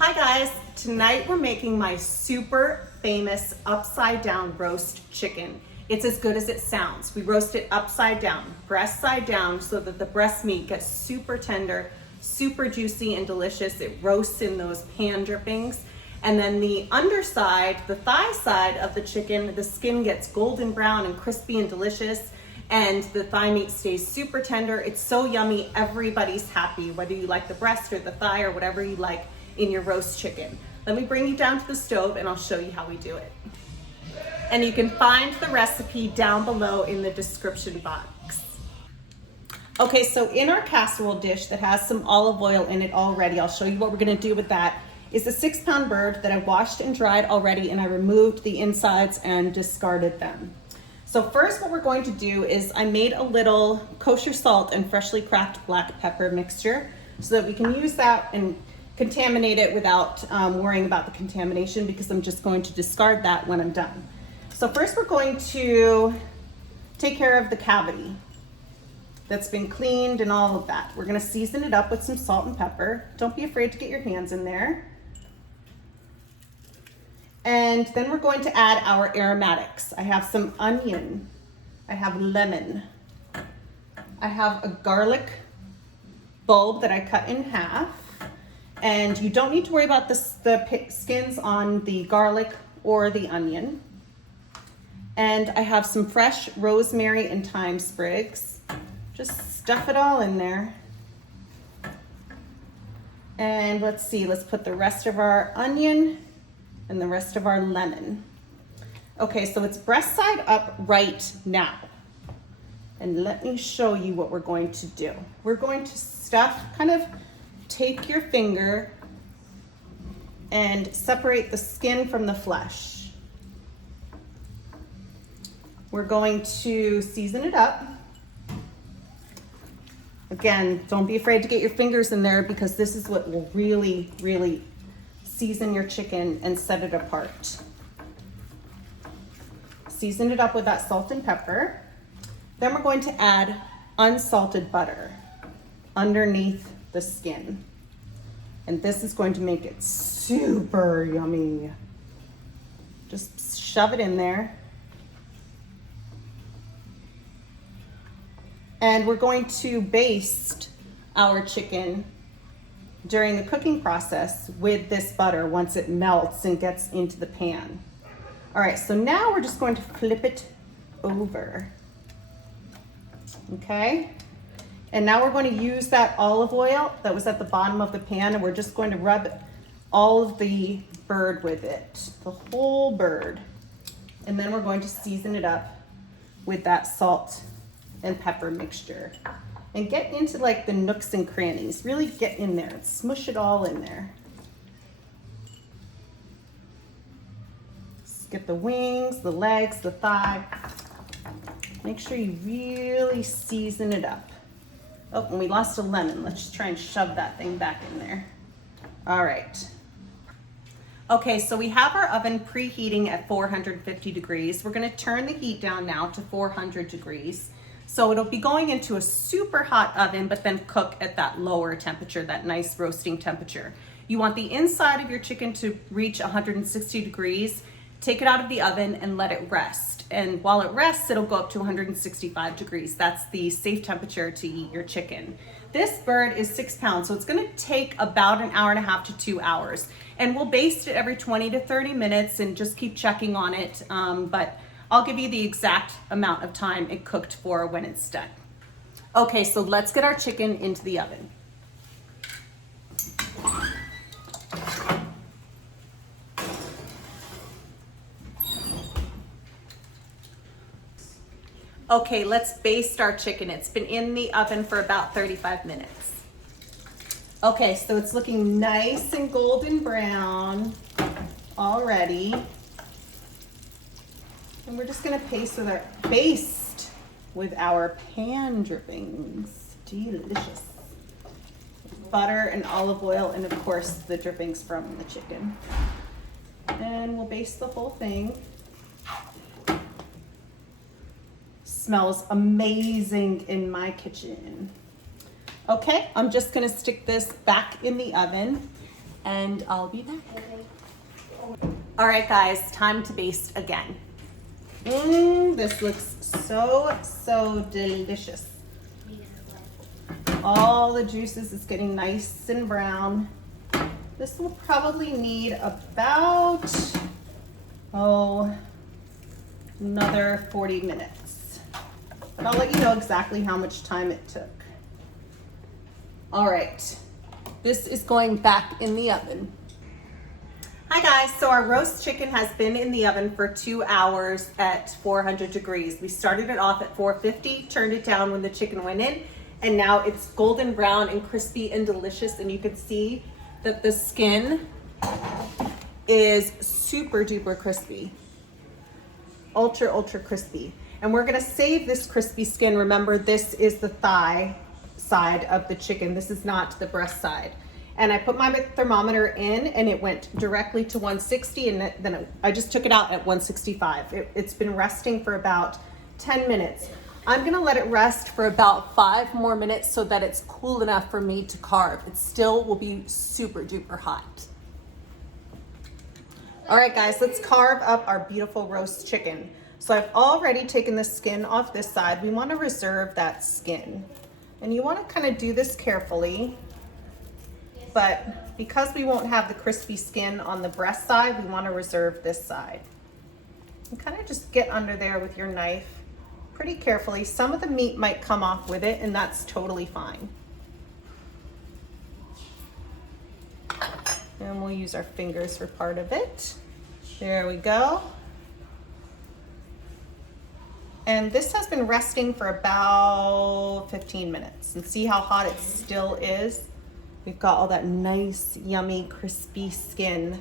Hi guys, tonight we're making my super famous upside down roast chicken. It's as good as it sounds. We roast it upside down, breast side down, so that the breast meat gets super tender, super juicy and delicious. It roasts in those pan drippings. And then the underside, the thigh side of the chicken, the skin gets golden brown and crispy and delicious. And the thigh meat stays super tender. It's so yummy, everybody's happy, whether you like the breast or the thigh or whatever you like in your roast chicken. Let me bring you down to the stove and I'll show you how we do it. And you can find the recipe down below in the description box. Okay, so in our casserole dish that has some olive oil in it already, I'll show you what we're gonna do with that, is a 6-pound bird that I washed and dried already, and I removed the insides and discarded them. So first what we're going to do is I made a little kosher salt and freshly cracked black pepper mixture so that we can use that and contaminate it without worrying about the contamination, because I'm just going to discard that when I'm done. So first we're going to take care of the cavity that's been cleaned and all of that. We're gonna season it up with some salt and pepper. Don't be afraid to get your hands in there. And then we're going to add our aromatics. I have some onion, I have lemon, I have a garlic bulb that I cut in half. And you don't need to worry about the skins on the garlic or the onion. And I have some fresh rosemary and thyme sprigs. Just stuff it all in there. And let's see, let's put the rest of our onion and the rest of our lemon. Okay, so it's breast side up right now. And let me show you what we're going to do. We're going to stuff, kind of take your finger and separate the skin from the flesh. We're going to season it up. Again, don't be afraid to get your fingers in there, because this is what will really, really season your chicken and set it apart. Season it up with that salt and pepper. Then we're going to add unsalted butter underneath the skin. And this is going to make it super yummy. Just shove it in there. And we're going to baste our chicken during the cooking process with this butter once it melts and gets into the pan. All right, so now we're just going to flip it over. Okay? And now we're going to use that olive oil that was at the bottom of the pan, and we're just going to rub all of the bird with it, the whole bird. And then we're going to season it up with that salt and pepper mixture. And get into like the nooks and crannies. Really get in there and smush it all in there. Just get the wings, the legs, the thigh. Make sure you really season it up. Oh, and we lost a lemon. Let's just try and shove that thing back in there. All right. Okay, so we have our oven preheating at 450 degrees. We're gonna turn the heat down now to 400 degrees. So it'll be going into a super hot oven, but then cook at that lower temperature, that nice roasting temperature. You want the inside of your chicken to reach 160 degrees. Take it out of the oven and let it rest. And while it rests, it'll go up to 165 degrees. That's the safe temperature to eat your chicken. This bird is 6 pounds, so it's gonna take about an hour and a half to 2 hours. And we'll baste it every 20 to 30 minutes and just keep checking on it. But I'll give you the exact amount of time it cooked for when it's done. Okay, so let's get our chicken into the oven. Okay, let's baste our chicken. It's been in the oven for about 35 minutes. Okay, so it's looking nice and golden brown already. And we're just gonna baste with our pan drippings. Delicious. Butter and olive oil, and of course the drippings from the chicken. And we'll baste the whole thing. Smells amazing in my kitchen. Okay, I'm just gonna stick this back in the oven and I'll be back. All right, guys, time to baste again. This looks so delicious. All the juices is getting nice and brown. This will probably need about, another 40 minutes. But I'll let you know exactly how much time it took. All right, this is going back in the oven. Hi guys, so our roast chicken has been in the oven for 2 hours at 400 degrees. We started it off at 450, turned it down when the chicken went in, and now it's golden brown and crispy and delicious, and you can see that the skin is super duper crispy. Ultra crispy. And we're gonna save this crispy skin. Remember, this is the thigh side of the chicken. This is not the breast side. And I put my thermometer in and it went directly to 160, and then I just took it out at 165. It's been resting for about 10 minutes. I'm gonna let it rest for about 5 more minutes so that it's cool enough for me to carve. It still will be super duper hot. All right guys, let's carve up our beautiful roast chicken. So I've already taken the skin off this side. We wanna reserve that skin. And you wanna kind of do this carefully. But because we won't have the crispy skin on the breast side, we want to reserve this side. And kind of just get under there with your knife pretty carefully. Some of the meat might come off with it, and that's totally fine. And we'll use our fingers for part of it. There we go. And this has been resting for about 15 minutes. And see how hot it still is? We've got all that nice, yummy, crispy skin.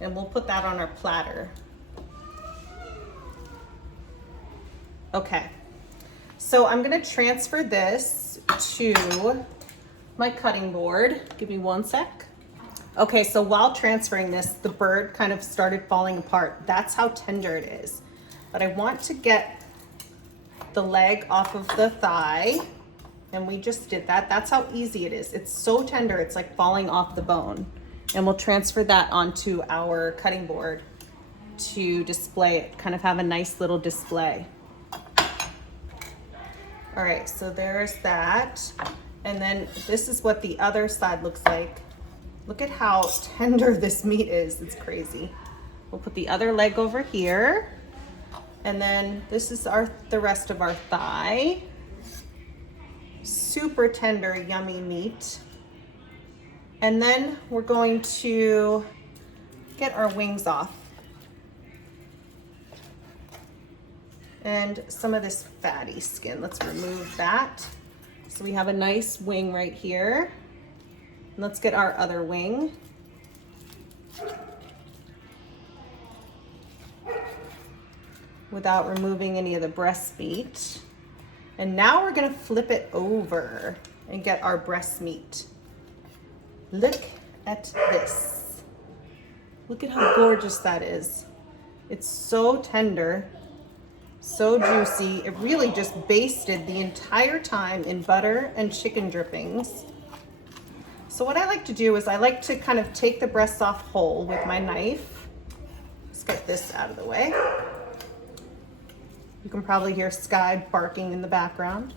And we'll put that on our platter. Okay, so I'm gonna transfer this to my cutting board. Give me 1 sec. Okay, so while transferring this, the bird kind of started falling apart. That's how tender it is. But I want to get the leg off of the thigh. And we just did that. That's how easy it is. It's so tender, it's like falling off the bone. And we'll transfer that onto our cutting board to display it, kind of have a nice little display. All right, so there's that. And then this is what the other side looks like. Look at how tender this meat is, it's crazy. We'll put the other leg over here. And then this is the rest of our thigh. Super tender, yummy meat. And then we're going to get our wings off. And some of this fatty skin, let's remove that. So we have a nice wing right here. And let's get our other wing. Without removing any of the breast meat. And now we're gonna flip it over and get our breast meat. Look at this. Look at how gorgeous that is. It's so tender, so juicy. It really just basted the entire time in butter and chicken drippings. So what I like to do is I like to kind of take the breasts off whole with my knife. Let's get this out of the way. You can probably hear Sky barking in the background.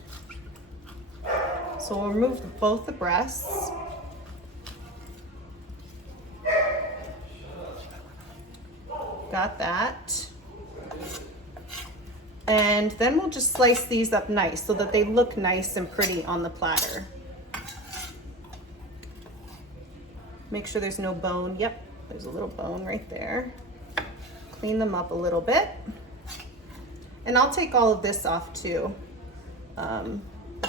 So we'll remove both the breasts. Got that. And then we'll just slice these up nice so that they look nice and pretty on the platter. Make sure there's no bone. Yep, there's a little bone right there. Clean them up a little bit. And I'll take all of this off too.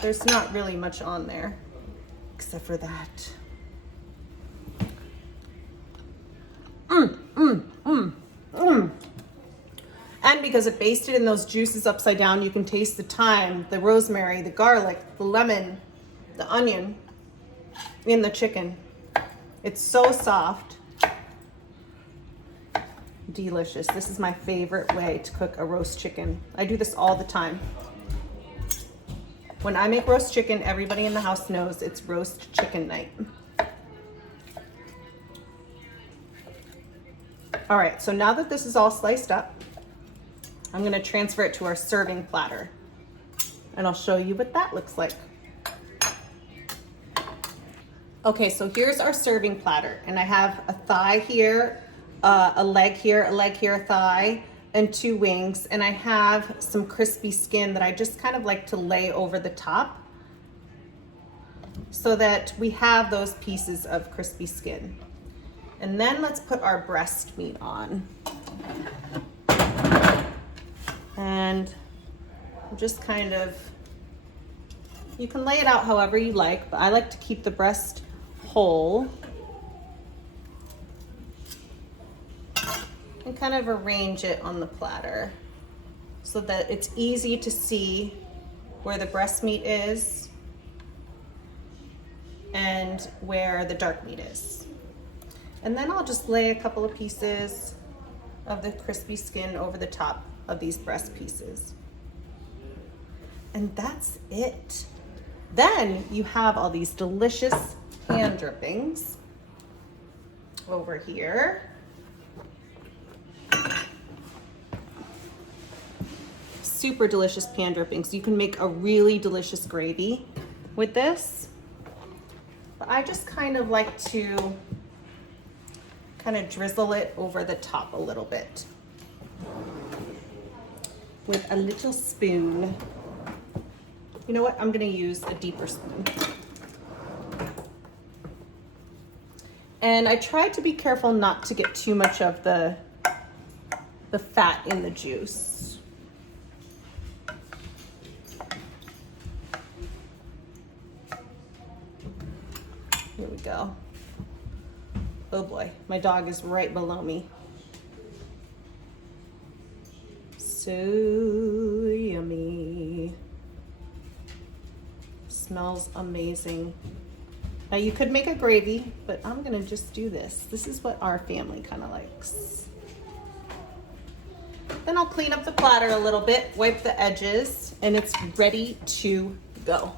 There's not really much on there, except for that. And because it basted in those juices upside down, you can taste the thyme, the rosemary, the garlic, the lemon, the onion in the chicken. It's so soft. Delicious. This is my favorite way to cook a roast chicken. I do this all the time. When I make roast chicken, everybody in the house knows it's roast chicken night. All right, so now that this is all sliced up, I'm gonna transfer it to our serving platter. And I'll show you what that looks like. Okay, so here's our serving platter. And I have a thigh here, a leg here, a thigh, and 2 wings. And I have some crispy skin that I just kind of like to lay over the top so that we have those pieces of crispy skin. And then let's put our breast meat on. And just kind of, you can lay it out however you like, but I like to keep the breast whole and kind of arrange it on the platter so that it's easy to see where the breast meat is and where the dark meat is. And then I'll just lay a couple of pieces of the crispy skin over the top of these breast pieces. And that's it. Then you have all these delicious pan drippings over here. Super delicious pan drippings. You can make a really delicious gravy with this. But I just kind of like to kind of drizzle it over the top a little bit with a little spoon. You know what? I'm gonna use a deeper spoon. And I tried to be careful not to get too much of the fat in the juice. Here we go. Oh boy, my dog is right below me. So yummy. Smells amazing. Now you could make a gravy, but I'm gonna just do this. This is what our family kind of likes. Then I'll clean up the platter a little bit, wipe the edges, and it's ready to go.